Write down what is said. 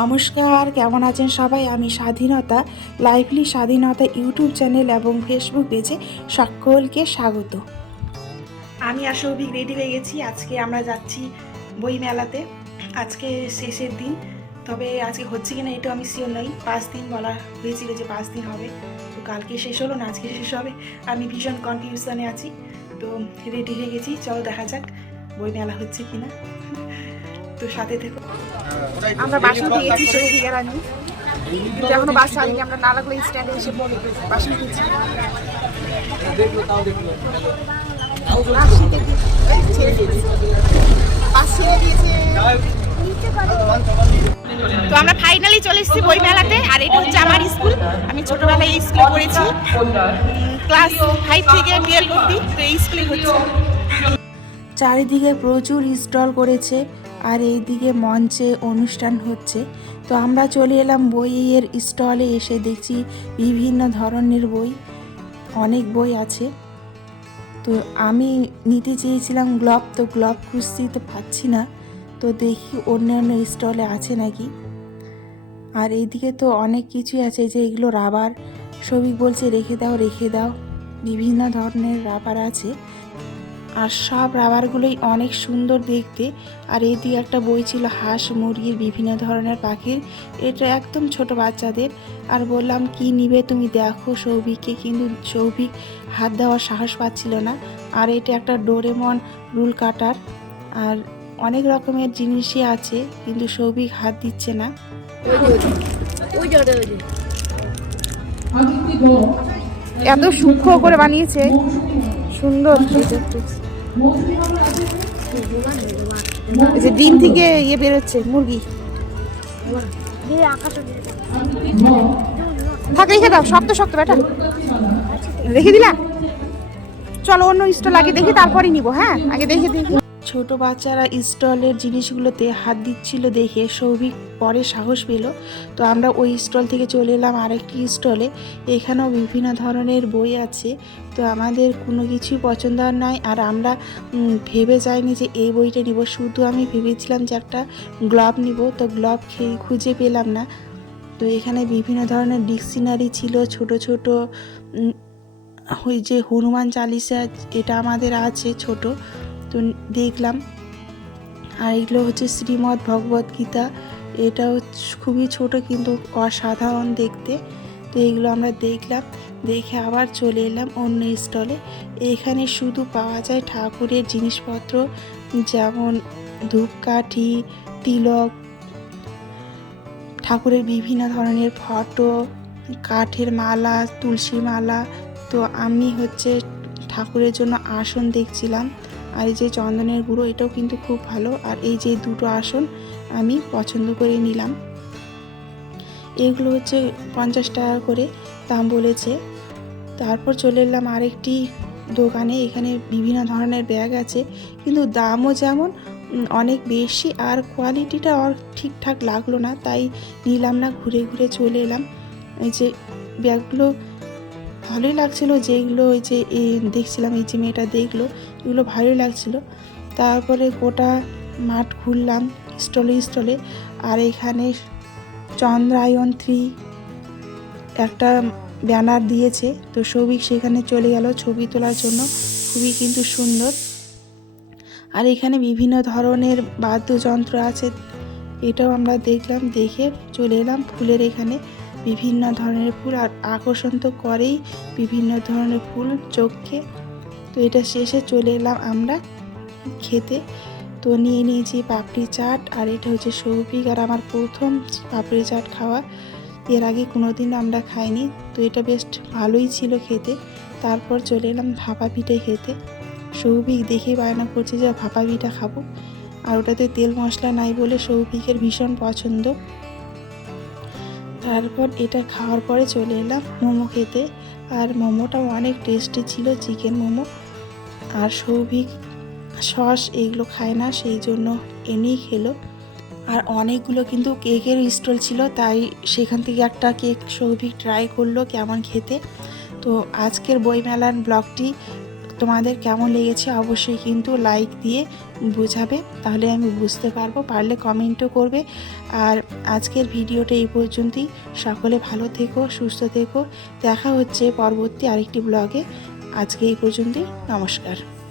নমস্কার, কেমন আছেন সবাই? আমি স্বাধীনতা লাইভলি স্বাধীনতা ইউটিউব চ্যানেল এবং ফেসবুক পেজে সকলকে স্বাগত। আমি আর সৌভিক রেডি হয়ে গেছি। আজকে আমরা যাচ্ছি বই মেলাতে। আজকে শেষের দিন, তবে আজকে হচ্ছে কিনা এটা আমি শিওর নই। 5 দিন বলা হয়েছিল যে 5 দিন হবে, তো কালকে শেষ হলো না, আজকে শেষ হবে। আমি ভীষণ কনফিউশনে আছি, তো রেডি হয়ে গেছি। চলো দেখা যাক বই মেলা হচ্ছে কিনা, তো সাথে থেকো। আমরা বাসন পেয়ে গেছি, সৌভিক আর আমি, কিন্তু এখনো বাস ছাড়িনি। আমরা নালাগোলা স্ট্যান্ডে এসে বাসন পেয়েছি। তো আমরা ফাইনালি চলে এসেছি বই মেলাতে। আর এটা হচ্ছে আমার স্কুল। আমি ছোটবেলায় এই স্কুলে পড়েছি, ক্লাস 5 থেকে 12 অবধি। তো এই স্কুলে হচ্ছে। চারিদিকে প্রচুর স্টল করেছে, আর এইদিকে মঞ্চে অনুষ্ঠান হচ্ছে। তো আমরা চলে এলাম বইয়ের স্টলে। এসে দেখছি বিভিন্ন ধরনের বই, অনেক বই আছে। তো আমি নিতে চেয়েছিলাম গ্লভ, তো গ্লভ খুঁজছি তো পাচ্ছি না। তো দেখি অন্যান্য স্টলে আছে নাকি। আর এইদিকে তো অনেক কিছুই আছে, যে এগুলো রাবার। সবিক বলছে রেখে দাও রেখে দাও, বিভিন্ন ধরনের রাবার আছে। আর সব রাবারগুলোই অনেক সুন্দর দেখতে। আর এদিকে একটা বই ছিল হাঁস মুরগির, বিভিন্ন ধরনের পাখির। এটা একদম ছোট বাচ্চাদের। আর বললাম কি নিবে তুমি দেখো সৌভিককে, কিন্তু সৌভিক হাত দেওয়ার সাহস পাচ্ছিল না। আর এটা একটা ডোরেমন রুল কাটার, আর অনেক রকমের জিনিসই আছে, কিন্তু সৌভিক হাত দিচ্ছে না। এত সূক্ষ্ম করে বানিয়েছে, সুন্দর। যে ডিম থেকে ইয়ে বেরোচ্ছে মুরগি। থাক রেখে দাও, শক্ত শক্ত বেটা, রেখে দিলাম। চলো অন্য স্টল আগে দেখি, তারপরে নিব। হ্যাঁ, আগে দেখে দেখি। ছোট বাচ্চারা স্টলের জিনিসগুলোতে হাত দিচ্ছিল দেখে সৌভিক পরে সাহস পেল। তো আমরা ওই স্টল থেকে চলে এলাম আরেকটি স্টলে। এখানেও বিভিন্ন ধরনের বই আছে। তো আমাদের কোনো কিছুই পছন্দ নাই। আর আমরা ভেবে যাইনি যে এই বইটা নিব, শুধু আমি ভেবেছিলাম যে একটা গ্লভ নিব। তো গ্লভ খুঁজে পেলাম না। তো এখানে বিভিন্ন ধরনের ডিকশনারি ছিল, ছোট ছোট। ওই যে হনুমান চালিসা, এটা আমাদের আছে ছোট, তো দেখলাম। আর এগুলো হচ্ছে শ্রীমদ্ ভগবত গীতা। এটাও খুবই ছোট কিন্তু অসাধারণ দেখতে। তো এগুলো আমরা দেখলাম, দেখে আবার চলে এলাম অন্য স্টলে। এখানে শুধু পাওয়া যায় ঠাকুরের জিনিসপত্র, যেমন ধূপকাঠি, তিলক, ঠাকুরের বিভিন্ন ধরনের ফটো, কাঠের মালা, তুলসী মালা। তো আমি হচ্ছে ঠাকুরের জন্য আসন দেখছিলাম। আর এই যে চন্দনের গুঁড়ো, এটাও কিন্তু খুব ভালো। আর এই যে দুটো আসন আমি পছন্দ করে নিলাম। এগুলো হচ্ছে 50 টাকা করে দাম বলেছে। তারপর চলে এলাম আরেকটি দোকানে। এখানে বিভিন্ন ধরনের ব্যাগ আছে, কিন্তু দামও যেমন অনেক বেশি, আর কোয়ালিটিটা আর ঠিকঠাক লাগলো না, তাই নিলাম না, ঘুরে ঘুরে চলে এলাম। এই যে ব্যাগগুলো ভালোই লাগছিলো, যেগুলো ওই যে দেখছিলাম, এই যে মেয়েটা দেখলো, এগুলো ভালোই লাগছিলো। তারপরে গোটা মাঠ ঘুরলাম স্টলে স্টলে। আর এখানে চন্দ্রায়ন 3 একটা ব্যানার দিয়েছে। তো সৌভিক সেখানে চলে গেল ছবি তোলার জন্য, খুবই কিন্তু সুন্দর। আর এখানে বিভিন্ন ধরনের বাদ্যযন্ত্র আছে, এটাও আমরা দেখলাম। দেখে চলে এলাম ফুলের এখানে, বিভিন্ন ধরনের ফুল। আর আকর্ষণ তো করেই বিভিন্ন ধরনের ফুল চোখকে। তো এটা শেষে চলে এলাম আমরা খেতে। তো নিয়ে নিয়েছি পাপড়ি চাট, আর এটা হচ্ছে সৌভিক আর আমার প্রথম পাপড়ি চাট খাওয়া। এর আগে কোনোদিন আমরা খাইনি, তো এটা বেশ ভালোই ছিল খেতে। তারপর চলে এলাম ভাপা পিঠে খেতে। সৌভিক দেখে বায়না করছে যে ভাপা পিঠা খাবো, আর ওটাতে তেল মশলা নাই বলে সৌভিকের ভীষণ পছন্দ। তারপর এটা খাওয়ার পরে চলে এলাম মোমো খেতে। আর মোমোটাও অনেক টেস্টি ছিল, চিকেন মোমো। আর সৌভিক সস এগুলো খায় না, সেই জন্য এনেই খেলো। আর অনেকগুলো কিন্তু কেকের স্টল ছিল, তাই সেখান থেকে একটা কেক সৌভিক ট্রাই করলো কেমন খেতে। তো আজকের বইমেলার ব্লগটি তোমাদের কেমন লেগেছে অবশ্যই কিন্তু লাইক দিয়ে বোঝাবে, তাহলে আমি বুঝতে পারবো, পারলে কমেন্টও করবে। আর আজকের ভিডিওটা এই পর্যন্তই। সকলে ভালো থেকো, সুস্থ থেকো। দেখা হচ্ছে পরবর্তী আরেকটি ব্লগে। আজকে এই পর্যন্তই। নমস্কার।